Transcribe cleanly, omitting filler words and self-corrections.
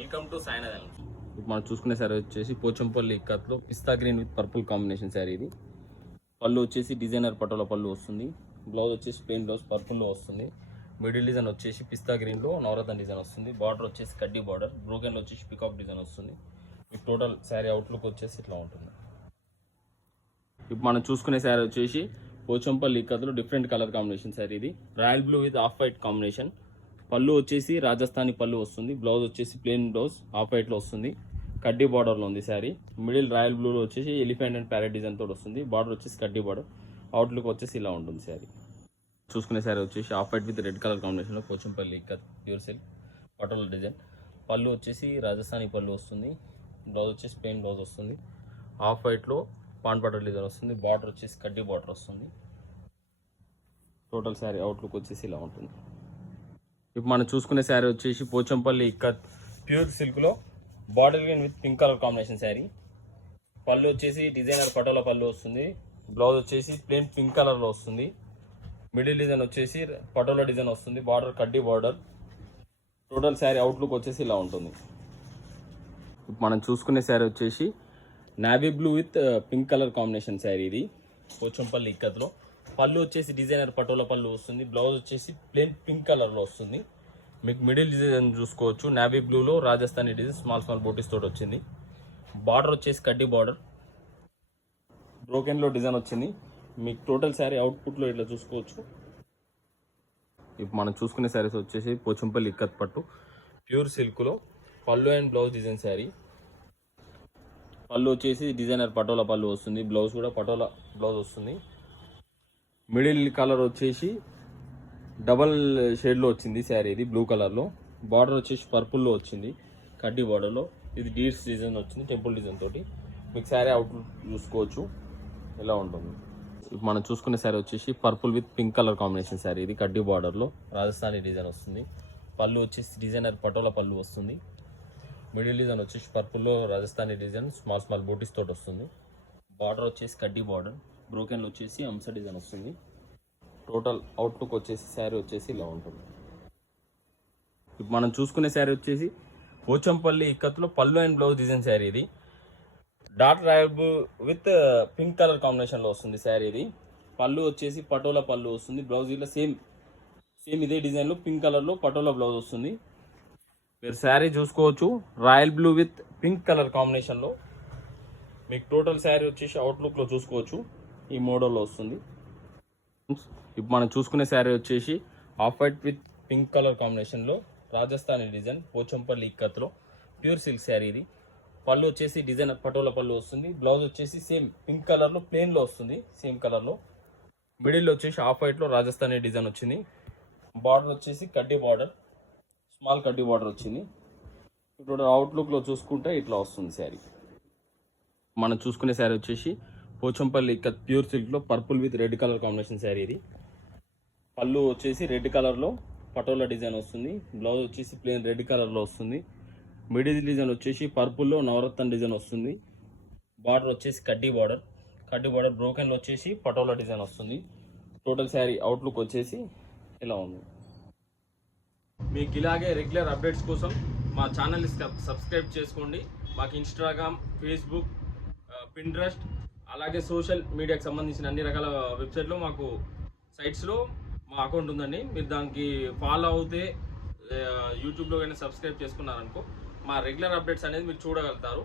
Welcome to Sainath. ఇప్పుడు మనం చూసుకునే సారీ వచ్చేసి పోచంపల్లి ఇక్కత్లో పిస్తా green with purple combination sari. ఇది పళ్ళు వచ్చేసి డిజైనర్ పటోలా పళ్ళు వస్తుంది. బ్లౌజ్ వచ్చేసి ప్లెయిన్ బ్లౌజ్ పర్పుల్లో వస్తుంది. మిడిల్ డిజైన్ వచ్చేసి పిస్తా గ్రీన్లో నవరత్న డిజైన్ వస్తుంది. బార్డర్ వచ్చేసి కడ్డీ బార్డర్, బ్రోకెన్లో వచ్చేసి పికాక్ డిజైన్ వస్తుంది. మీకు టోటల్ శారీ అవుట్లుక్ వచ్చేసి ఇట్లా ఉంటుంది. ఇప్పుడు మనం చూసుకునే శారీ వచ్చేసి పోచంపల్లి ఇక్కత్లో డిఫరెంట్ కలర్ కాంబినేషన్ శారీ. ఇది royal blue with off white combination. పళ్ళు వచ్చేసి రాజస్థానీ పళ్ళు వస్తుంది. బ్లౌజ్ వచ్చేసి ప్లెయిన్ బ్లౌజ్ ఆఫ్ వైట్లో వస్తుంది. కడ్డీ బార్డర్లో ఉంది శారీ. మిడిల్ రాయల్ బ్లూలో వచ్చేసి ఎలిఫెంట్ అండ్ ప్యారెట్ డిజైన్ తోటి వస్తుంది. బార్డర్ వచ్చేసి కడ్డీ బార్డర్. అవుట్లుక్ వచ్చేసి ఇలా ఉంటుంది శారీ. చూసుకునే శారీ వచ్చేసి off white with red colour కాంబినేషన్లో Pochampally ikat pure silk patola design. పళ్ళు వచ్చేసి రాజస్థానీ పళ్ళు వస్తుంది. బ్లౌజ్ వచ్చేసి ప్లెయిన్ బ్లౌజ్ వస్తుంది. ఆఫ్ వైట్లో పాన్ బటర్ డిజైన్ వస్తుంది. బార్డర్ వచ్చేసి కడ్డీ బార్డర్ వస్తుంది. టోటల్ శారీ అవుట్లుక్ వచ్చేసి ఇలా ఉంటుంది. ఇప్పుడు మనం చూసుకునే శారీ వచ్చేసి పోచంపల్లి ఇక్కత్ ప్యూర్ సిల్క్లో bottle green with pink colour combination sari. పళ్ళు వచ్చేసి డిజైనర్ పటోలా పళ్ళు వస్తుంది. బ్లౌజ్ వచ్చేసి ప్లెయిన్ పింక్ కలర్లో వస్తుంది. మిడిల్ డిజైన్ వచ్చేసి పటోలా డిజైన్ వస్తుంది. బార్డర్ కడ్డీ బార్డర్. టోటల్ శారీ అవుట్లుక్ వచ్చేసి ఇలా ఉంటుంది. ఇప్పుడు మనం చూసుకునే శారీ వచ్చేసి navy blue with pink colour combination sari. ఇది పోచంపల్లి ఇక్కత్లో పళ్ళు వచ్చేసి డిజైనర్ పటోలా పళ్ళు వస్తుంది. బ్లౌజ్ వచ్చేసి ప్లెయిన్ పింక్ కలర్లో వస్తుంది. మీకు మిడిల్ డిజైన్ చూసుకోవచ్చు. నావీ బ్లూలో రాజస్థానీ డిజైన్ స్మాల్ స్మాల్ బోటీస్ తోటి వచ్చింది. బార్డర్ వచ్చేసి కడ్డీ బార్డర్, బ్రోకెన్లో డిజైన్ వచ్చింది. మీకు టోటల్ శారీ అవుట్పుట్లో ఇట్లా చూసుకోవచ్చు. ఇప్పుడు మనం చూసుకునే శారీస్ వచ్చేసి పోచంపల్లి ఇక్కత్ పట్టు ప్యూర్ సిల్క్లో పళ్ళు అండ్ బ్లౌజ్ డిజైన్ శారీ. పళ్ళు వచ్చేసి డిజైనర్ పటోలా పళ్ళు వస్తుంది. బ్లౌజ్ కూడా పటోలా బ్లౌజ్ వస్తుంది. మిడిల్ కలర్ వచ్చేసి డబల్ షేడ్లో వచ్చింది శారీ. ఇది బ్లూ కలర్లో. బార్డర్ వచ్చేసి పర్పుల్లో వచ్చింది కడ్డీ బార్డర్లో. ఇది డీర్స్ డిజైన్ వచ్చింది టెంపుల్ డిజైన్ తోటి. మీకు శారీ అవుట్ చూసుకోవచ్చు ఎలా ఉంటుంది. ఇప్పుడు మనం చూసుకునే శారీ వచ్చేసి purple with pink colour combination sari. ఇది కడ్డీ బార్డర్లో రాజస్థానీ డిజైన్ వస్తుంది. పళ్ళు వచ్చేసి డిజైనర్ పటోలా పళ్ళు వస్తుంది. మిడిల్ డిజైన్ వచ్చేసి పర్పుల్లో రాజస్థానీ డిజైన్ స్మాల్ స్మాల్ బోటీస్ తోటి వస్తుంది. బార్డర్ వచ్చేసి కడ్డీ బార్డర్, బ్రోకెన్ వచ్చేసి అంశ డిజైన్ వస్తుంది. టోటల్ అవుట్లుక్ వచ్చేసి శారీ వచ్చేసి ఇలా ఉంటుంది. ఇప్పుడు మనం చూసుకునే శారీ వచ్చేసి పోచంపల్లి ఇక్కత్లో పళ్ళు అండ్ బ్లౌజ్ డిజైన్ శారీ. ఇది dark royal blue with pink colour కాంబినేషన్లో వస్తుంది శారీ. ఇది పళ్ళు వచ్చేసి పటోలా పళ్ళు వస్తుంది. బ్లౌజ్ ఇలా సేమ్ ఇదే డిజైన్లో పింక్ కలర్లో పటోలా బ్లౌజ్ వస్తుంది. మీరు శారీ చూసుకోవచ్చు royal blue with pink colour కాంబినేషన్లో. మీకు టోటల్ శారీ వచ్చేసి అవుట్లుక్లో చూసుకోవచ్చు ఈ మోడల్లో వస్తుంది. ఇప్పుడు మనం చూసుకునే శారీ వచ్చేసి off white with pink colour కాంబినేషన్లో రాజస్థానీ డిజైన్ పోచంపల్లి ఇక్కత్లో ప్యూర్ సిల్క్ శారీ. ఇది పళ్ళు వచ్చేసి డిజైన్ పటోలా పళ్ళు వస్తుంది. బ్లౌజ్ వచ్చేసి సేమ్ పింక్ కలర్లో ప్లెయిన్లో వస్తుంది సేమ్ కలర్లో. మిడిల్లో వచ్చేసి ఆఫ్ వైట్లో రాజస్థానీ డిజైన్ వచ్చింది. బార్డర్ వచ్చేసి కడ్డీ బార్డర్, స్మాల్ కడ్డీ బార్డర్ వచ్చింది. ఇప్పుడు అవుట్లుక్లో చూసుకుంటే ఇట్లా వస్తుంది శారీ. మనం చూసుకునే శారీ వచ్చేసి పోచంపల్లి ఇక్కత్ ప్యూర్ సిల్క్లో purple with red colour combination sari. ఇది పళ్ళు వచ్చేసి రెడ్ కలర్లో పటోలా డిజైన్ వస్తుంది. బ్లౌజ్ వచ్చేసి ప్లెయిన్ రెడ్ కలర్లో వస్తుంది. మిడిల్ డిజైన్ వచ్చేసి పర్పుల్లో నవరత్న డిజైన్ వస్తుంది. బార్డర్ వచ్చేసి కడ్డీ బార్డర్ బ్రోకెన్లో వచ్చేసి పటోలా డిజైన్ వస్తుంది. టోటల్ శారీ అవుట్లుక్ వచ్చేసి ఇలా ఉంది. మీకు ఇలాగే రెగ్యులర్ అప్డేట్స్ కోసం మా ఛానల్ని సబ్స్క్రైబ్ చేసుకోండి. మాకు ఇన్స్టాగ్రామ్, ఫేస్బుక్, పింట్రెస్ట్ అలాగే సోషల్ మీడియాకి సంబంధించిన అన్ని రకాల వెబ్సైట్లో మాకు సైట్స్లో మా అకౌంట్ ఉందండి. మీరు దానికి ఫాలో అవుతే యూట్యూబ్లో కానీ సబ్స్క్రైబ్ చేసుకున్నారనుకో మా రెగ్యులర్ అప్డేట్స్ అనేది మీరు చూడగలుగుతారు.